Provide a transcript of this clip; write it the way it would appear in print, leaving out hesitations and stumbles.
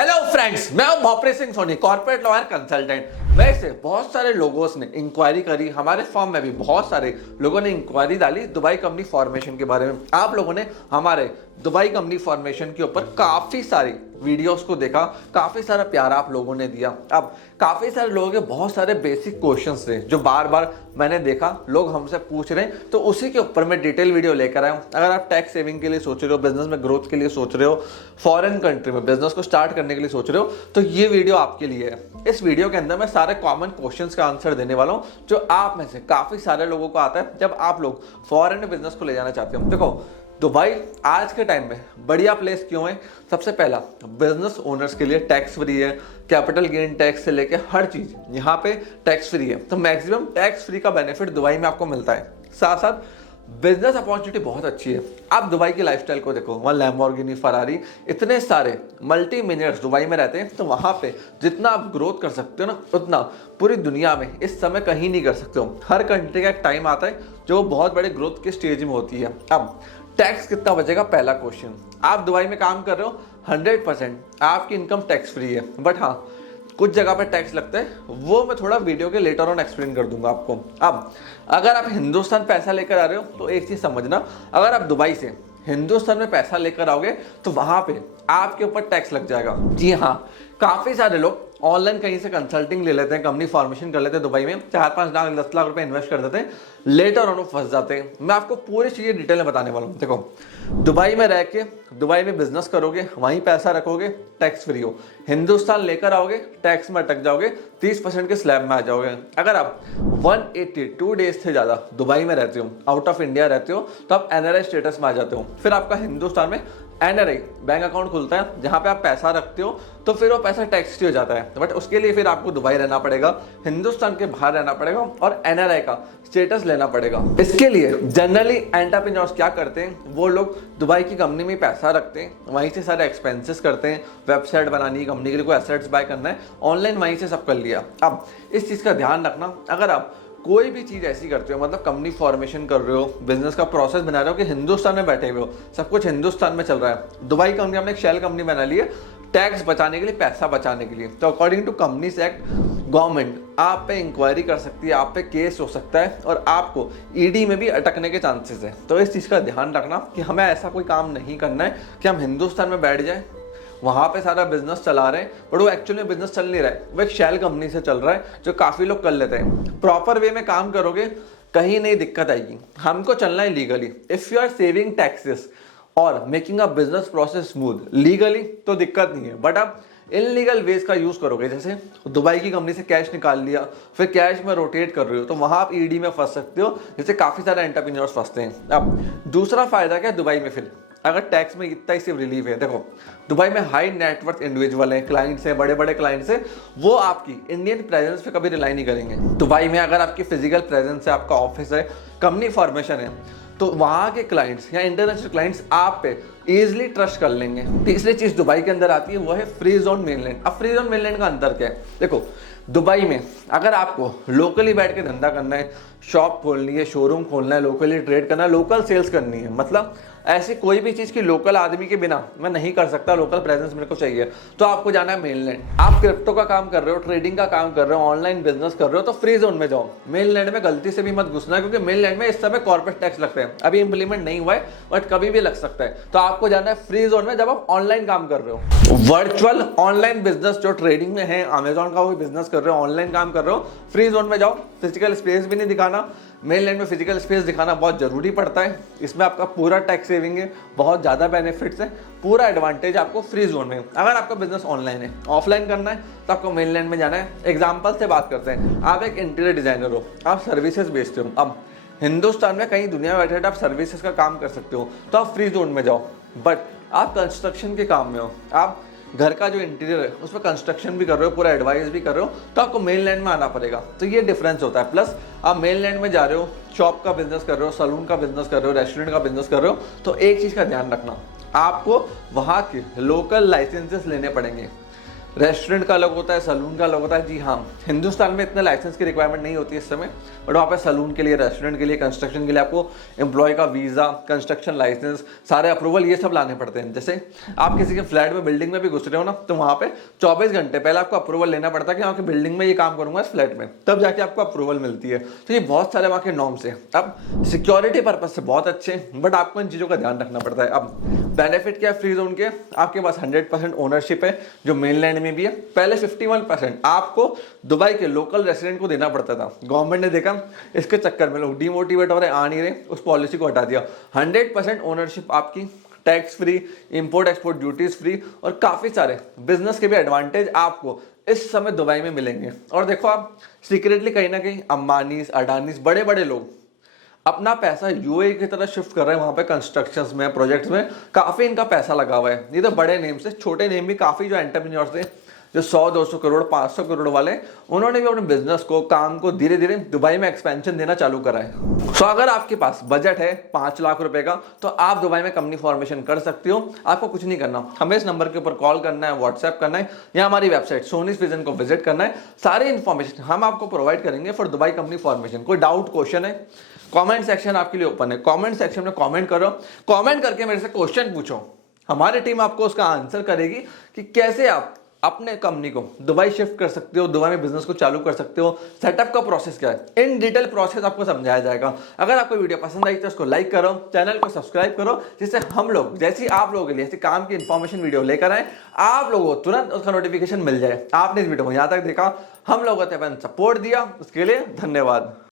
Hello friends, मैं हूं Bhopre Singh Soni, corporate lawyer consultant. वैसे बहुत सारे लोगों ने इंक्वायरी करी, हमारे फॉर्म में भी बहुत सारे लोगों ने इंक्वायरी डाली दुबई कंपनी फॉर्मेशन के बारे में। आप लोगों ने हमारे दुबई कंपनी फॉर्मेशन के ऊपर काफी सारी वीडियोस को देखा, काफी सारा प्यार आप लोगों ने दिया। अब काफी सारे लोगों के बहुत सारे बेसिक क्वेश्चंस थे जो बार बार मैंने देखा लोग हमसे पूछ रहे हैं, तो उसी के ऊपर मैं डिटेल वीडियो लेकर आया हूं। अगर आप टैक्स सेविंग के लिए सोच रहे हो, बिजनेस में ग्रोथ के लिए सोच रहे हो, फॉरेन कंट्री में बिजनेस को स्टार्ट करने के लिए सोच रहे हो, तो ये वीडियो आपके लिए है। इस वीडियो के अंदर मैं सारे कॉमन क्वेश्चंस का आंसर देने वाला हूं जो आप में से काफी सारे लोगों को आता है जब आप लोग फॉरेन में बिजनेस को ले जाना चाहते हो। देखो, दुबई आज के टाइम में बढ़िया प्लेस क्यों है? सबसे पहला, बिजनेस ओनर्स के लिए टैक्स फ्री है, कैपिटल गेन टैक्स से लेके हर चीज यहाँ पे टैक्स फ्री है। तो मैक्सिमम टैक्स फ्री का बेनिफिट दुबई में आपको मिलता है। साथ साथ बिजनेस अपॉर्चुनिटी बहुत अच्छी है। आप दुबई की लाइफस्टाइल को देखो, वहाँ लैम्बोर्गिनी, फरारी, इतने सारे मल्टी मिलियनर्स दुबई में रहते हैं। तो वहाँ पे जितना आप ग्रोथ कर सकते हो ना, उतना पूरी दुनिया में इस समय कहीं नहीं कर सकते हो। हर कंट्री का एक टाइम आता है जो बहुत बड़े ग्रोथ के स्टेज में होती है। अब टैक्स कितना बचेगा? पहला क्वेश्चन। आप दुबई में काम कर रहे हो, 100% आपकी इनकम टैक्स फ्री है। बट हाँ, कुछ जगह पे टैक्स लगता है, वो मैं थोड़ा वीडियो के लेटर ऑन एक्सप्लेन कर दूंगा आपको। अब अगर आप हिंदुस्तान पैसा लेकर आ रहे हो तो एक चीज समझना, अगर आप दुबई से हिंदुस्तान में पैसा लेकर आओगे तो वहां पे आपके ऊपर टैक्स लग जाएगा। जी हाँ, काफी सारे लोग ऑनलाइन कहीं से कंसल्टिंग ले लेते हैं, कंपनी फॉर्मेशन कर लेते हैं दुबई में, 4-5 लाख 10 लाख रुपए इन्वेस्ट कर देते हैं, लेटर ऑन फंस जाते हैं। मैं आपको पूरी चीजें डिटेल में बताने वाला हूँ। देखो, दुबई में रह के दुबई में बिजनेस करोगे, वहीं पैसा रखोगे, टैक्स फ्री हो। हिंदुस्तान लेकर आओगे, टैक्स में अटक जाओगे, 30% के स्लैब में आ जाओगे। अगर आप 182 डेज से ज्यादा दुबई में रहते हो, आउट ऑफ इंडिया रहते हो, तो आप एनआरआई स्टेटस में आ जाते हो। फिर आपका हिंदुस्तान में एनआरआई बैंक अकाउंट खुलता है जहां पे आप पैसा रखते हो, तो फिर वो पैसा टैक्स फ्री हो जाता है। बट उसके लिए फिर आपको दुबई रहना पड़ेगा, हिंदुस्तान के बाहर रहना पड़ेगा और एनआरआई का स्टेटस लेना पड़ेगा। इसके लिए जनरली एंटरप्रेन्योर्स क्या करते हैं, वो लोग दुबई की कंपनी में पैसा रखते हैं, वहीं से सारे एक्सपेंसेस करते हैं। वेबसाइट बनानी, कंपनी के लिए कोई एसेट्स बाय करना है, ऑनलाइन वहीं से सब कर लिया। अब इस चीज का ध्यान रखना, अगर आप कोई भी चीज ऐसी करते हो, मतलब कंपनी फॉर्मेशन कर रहे हो, बिजनेस का प्रोसेस बना रहे हो कि हिंदुस्तान में बैठे हुए हो, सब कुछ हिंदुस्तान में चल रहा है, दुबई कंपनी आपने एक शेल कंपनी बना ली है टैक्स बचाने के लिए, पैसा बचाने के लिए, तो according to companies act government आप पे इंक्वायरी कर सकती है, आप पे केस हो सकता है और आपको ईडी में भी अटकने के चांसेस है। तो इस चीज का ध्यान रखना कि हमें ऐसा कोई काम नहीं करना है कि हम हिंदुस्तान में बैठ जाए, वहां पे सारा बिजनेस चला रहे हैं, बट वो एक्चुअली बिजनेस चल नहीं रहा है, वो एक शेल कंपनी से चल रहा है जो काफी लोग कर लेते हैं। प्रॉपर वे में काम करोगे, कहीं नहीं दिक्कत आएगी। हमको चलना है legally. If you are saving taxes और making a business process smooth legally तो दिक्कत नहीं है। बट आप इनलीगल वेज का यूज करोगे, जैसे दुबई की कंपनी से कैश निकाल लिया, फिर कैश में रोटेट कर रहे हो, तो वहां आप ईडी में फंस सकते हो, जैसे काफी सारे एंटरप्रेन्योर्स फंसते हैं। अब दूसरा फायदा क्या है दुबई में? फिर अगर टैक्स में इतना ही सिर्फ रिलीफ है, देखो दुबई में हाई नेटवर्थ इंडिविजुअल है, क्लाइंट्स है, बड़े बड़े क्लाइंट्स है, वो आपकी इंडियन प्रेजेंस पे कभी रिलाई नहीं करेंगे। दुबई में अगर आपकी फिजिकल प्रेजेंस है, आपका ऑफिस है, कंपनी फॉर्मेशन है, तो वहां के क्लाइंट्स या इंटरनेशनल क्लाइंट्स आप पे इजिली ट्रस्ट कर लेंगे। तीसरी चीज दुबई के अंदर आती है, वो है फ्री जोन मेनलैंड। अब फ्री जोन मेनलैंड का अंतर क्या है? देखो, दुबई में अगर आपको लोकली बैठ के धंधा करना है, शॉप खोलनी है, शोरूम खोलना है, लोकली ट्रेड करना है, लोकल सेल्स करनी है, मतलब ऐसी कोई भी चीज की लोकल आदमी के बिना मैं नहीं कर सकता, लोकल प्रेजेंस मेरे को चाहिए, तो आपको जाना है मेनलैंड। आप क्रिप्टो का काम कर रहे हो, ट्रेडिंग का काम कर रहे हो, ऑनलाइन बिजनेस कर रहे हो, तो फ्री जोन में जाओ। मेनलैंड में गलती से भी मत घुसना, क्योंकि मेनलैंड में इस समय कॉर्पोरेट टैक्स लगते हैं। अभी इंप्लीमेंट नहीं हुआ है, बट कभी भी लग सकता है। तो आपको जाना है फ्री जोन में जब आप ऑनलाइन काम कर रहे हो। वर्चुअल ऑनलाइन बिजनेस जो ट्रेडिंग में है, अमेजॉन का वो बिजनेस कर रहे हो, ऑनलाइन काम कर रहे हो, फ्री जोन में जाओ। फिजिकल स्पेस भी नहीं दिखाना, मेनलैंड में फिजिकल स्पेस दिखाना बहुत जरूरी पड़ता है। इसमें आपका पूरा टैक्स सेविंग है, बहुत ज्यादा बेनिफिट्स है, पूरा एडवांटेज आपको फ्री जोन में। अगर आपका बिजनेस ऑनलाइन है, ऑफलाइन करना है, तो आपको मेनलैंड में जाना है। एग्जाम्पल से बात करते हैं, आप एक इंटीरियर डिजाइनर हो, आप सर्विसेज बेचते हो। अब हिंदुस्तान में कहीं दुनिया में बैठे आप सर्विसेज का काम कर सकते हो, तो आप फ्री जोन में जाओ। बट आप कंस्ट्रक्शन के काम में हो, आप घर का जो इंटीरियर है उसमें कंस्ट्रक्शन भी कर रहे हो, पूरा एडवाइस भी कर रहे हो, तो आपको मेनलैंड में आना पड़ेगा। तो ये डिफरेंस होता है। प्लस आप मेनलैंड में जा रहे हो, शॉप का बिजनेस कर रहे हो, सलून का बिजनेस कर रहे हो, रेस्टोरेंट का बिजनेस कर रहे हो, तो एक चीज का ध्यान रखना, आपको वहां के लोकल लाइसेंसेस लेने पड़ेंगे। रेस्टोरेंट का अलग होता है, सलून का अलग होता है। जी हाँ, हिंदुस्तान में इतने लाइसेंस की रिक्वायरमेंट नहीं होती इस समय, बट वहाँ पे सलून के लिए, रेस्टोरेंट के लिए, कंस्ट्रक्शन के लिए आपको एम्प्लॉय का वीज़ा, कंस्ट्रक्शन लाइसेंस, सारे अप्रूवल ये सब लाने पड़ते हैं। जैसे आप किसी के फ्लैट में, बिल्डिंग में भी घुस रहे हो ना, तो वहाँ पे 24 घंटे पहले आपको अप्रूवल लेना पड़ता है कि आपकी बिल्डिंग में ये काम करूंगा इस फ्लैट में, तब जाके आपको अप्रूवल मिलती है। तो ये बहुत सारे वहाँ के नॉर्म्स है। अब सिक्योरिटी पर्पज से बहुत अच्छे, बट आपको इन चीज़ों का ध्यान रखना पड़ता है। अब बेनिफिट क्या है फ्री जोन के, आपके पास 100% ओनरशिप है, जो मेनलैंड में भी है। पहले 51% आपको दुबई के लोकल रेसिडेंट को देना पड़ता था। गवर्नमेंट ने देखा इसके चक्कर में लोग डिमोटिवेट हो रहे, आ नहीं रहे, उस पॉलिसी को हटा दिया। 100% ओनरशिप आपकी, tax free, import export duties free, और काफ़ी सारे बिजनेस के भी एडवांटेज आपको इस समय दुबई में मिलेंगे। और देखो आप सीक्रेटली कहीं ना कहीं अंबानीज, अडानीज, बड़े बड़े लोग अपना पैसा यूएई की तरह शिफ्ट कर रहे हैं। वहाँ पे कंस्ट्रक्शंस में, प्रोजेक्ट्स में काफ़ी इनका पैसा लगा हुआ है। ये तो बड़े नेम से, छोटे नेम भी काफ़ी जो एंटरप्रेन्योर्स थे, जो 100-200 करोड़, 500 करोड़ वाले, उन्होंने भी अपने बिजनेस को, काम को धीरे धीरे दुबई में एक्सपेंशन देना चालू करा है। सो अगर आपके पास बजट है 5 लाख रुपए का, तो आप दुबई में कंपनी फॉर्मेशन कर सकते हो। आपको कुछ नहीं करना, हमें इस नंबर के ऊपर कॉल करना है, व्हाट्सएप करना है, या हमारी वेबसाइट सोनीज विजन को विजिट करना है। सारी इन्फॉर्मेशन हम आपको प्रोवाइड करेंगे फॉर दुबई कंपनी फॉर्मेशन। कोई डाउट, क्वेश्चन है, कमेंट सेक्शन आपके लिए ओपन है। कमेंट सेक्शन में कमेंट करो, कमेंट करके मेरे से क्वेश्चन पूछो, हमारी टीम आपको उसका आंसर करेगी कि कैसे आप अपने कंपनी को दुबई शिफ्ट कर सकते हो, दुबई में बिजनेस को चालू कर सकते हो, सेटअप का प्रोसेस क्या है, इन डिटेल प्रोसेस आपको समझाया जाएगा। अगर आपको वीडियो पसंद आई तो उसको लाइक करो, चैनल को सब्सक्राइब करो, जिससे हम लोग जैसी आप लोगों के लिए ऐसी काम की इन्फॉर्मेशन वीडियो लेकर आए, आप लोगों को तुरंत उसका नोटिफिकेशन मिल जाए। आपने इस वीडियो को यहाँ तक देखा, हम लोगों ने सपोर्ट दिया, उसके लिए धन्यवाद।